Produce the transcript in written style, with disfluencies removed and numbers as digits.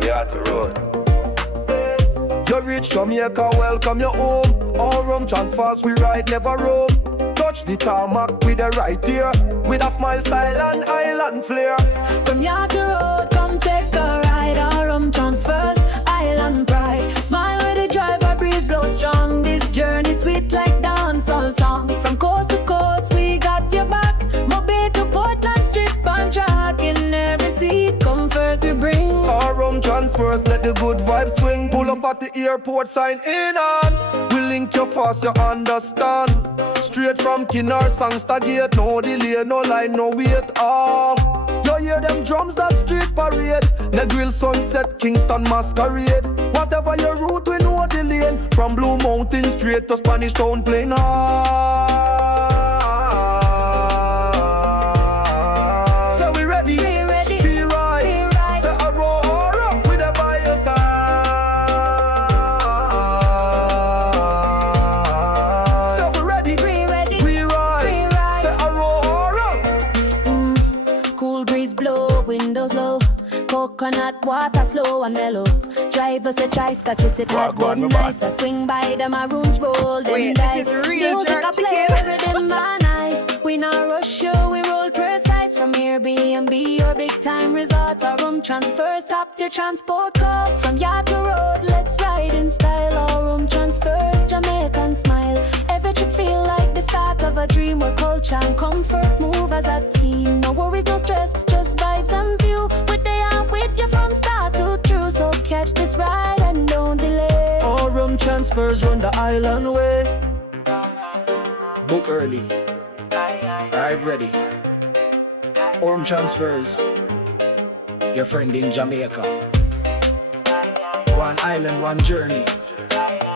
from Yatta Road. You reach Jamaica, welcome you home. Aurum Transfers, we ride, never roam. Touch the tarmac with the right ear, with a smile, style and island flair. From Yatta Road, come take a ride. Aurum Transfers, island pride. Smile with the driver, breeze blow strong. This journey sweet like dancehall song. From coast to coast, we got your back. Mobile to Portland, strip and track. In every seat, comfort we bring. Aurum Transfers, let the good vibes swing. Pull up at the airport, sign in on. We link you fast, you understand. Straight from Kinnar, Sangster Gate. No delay, no line, no wait. You hear them drums, that street parade. Negril Sunset, Kingston Masquerade. Whatever your route, we know the lane. From Blue Mountain straight to Spanish Town Plain. So we ready? We ready. Feel right. Say a roar up with a by your side. So we ready. We ready. We ride. Say a roar up. Cool breeze blow, windows low. Coconut water slow and mellow. Driver say try scotch, you sit Walk like on, them my nice. I swing by the maroons, roll them Wait, dice. this is real Music jerk I play, chicken. rhythm man nice. We not rush you, we roll precise. From Airbnb or big time resort, Aurum Transfers, top tier transport cup. From Yatta Road, let's ride in style. Aurum Transfers, Jamaican smile. Every trip feel like the start of a dream, where culture and comfort move as a team. No worries, no stress, just vibes and view. We're there with you from start to through, so catch this ride and don't delay. Aurum Transfers run the island way. Book early, arrive ready. Aurum Transfers, your friend in Jamaica. One island, one journey.